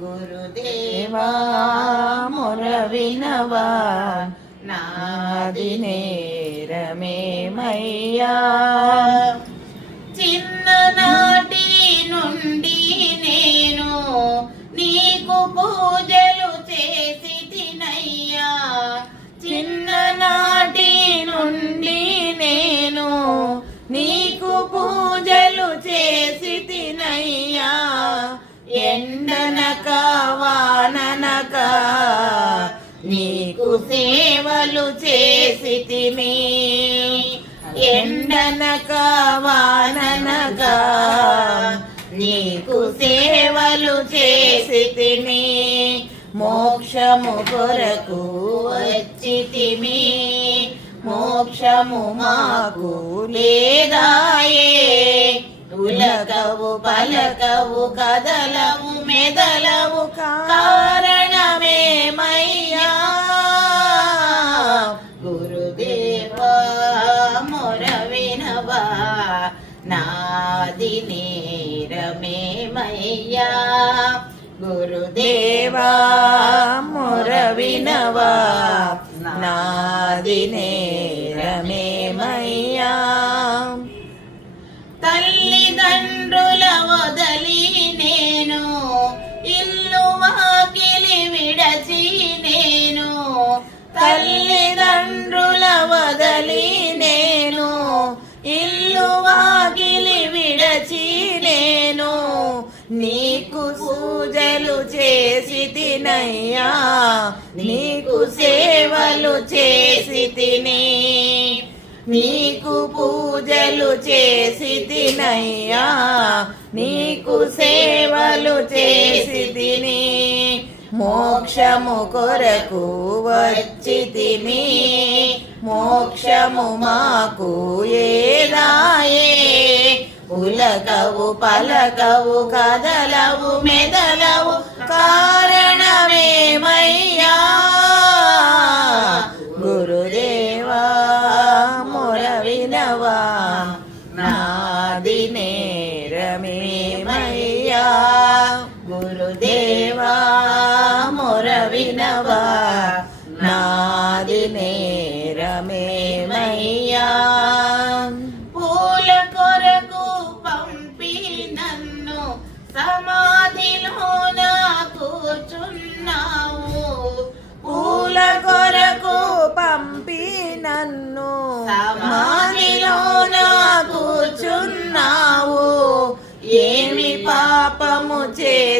గురుదేవా మొర వినవా నాది నేరమేమయ్యా. చిన్ననాటి నుండి నేను నీకు పూజలు చేసి తినయ్యా. చిన్ననాటి నుండి నేను నీకు పూజలు చేసి తినయ్యా. ఎండనక వాననక నీకు సేవలు చేసి తిని. ఎండనక వాననక నీకు సేవలు చేసి తిని. మోక్షము కొరకు వచ్చితిమి, మోక్షము మాకు లేదాయే. ఉలకవు పలకవు కదలవు మెదలవు కారణమేమయ్యా. గురుదేవా మొర వినవా నాది నేరమేమయ్యా. గురుదేవా మొర వినవా నాది నేరమేమయ్యా. తల్లిదండ్రుల వదలి నేను ఇల్లు వాకిలి విడచి నేను. తల్లిదండ్రుల వదలి నేను ఇల్లు వాకిలి విడచి నేను. నీకు పూజలు చేసి తినయ్యా, నీకు సేవలు చేసి తిని. నీకు పూజలు చేసి తినయ్యా, నీకు సేవలు చేసి తిని. మోక్షము కొరకు వచ్చి తిని, మోక్షము మాకు ఏదాయే. ఉలకవు పలకవు కదలవు మెదలవు కారణమేమయ్యా. గురుదేవా మొర వినవా నాది నేరమేమయ్యా. గురుదేవా మొర వినవా నాది నేరమేమయ్యా. పూల కొరకు పంపి నన్ను సమాధిలోన కూర్చున్నావు. పూల కొరకు పంపి నన్ను సమాధిలోన కూర్చున్నావు. ఏమి పాపము చేసి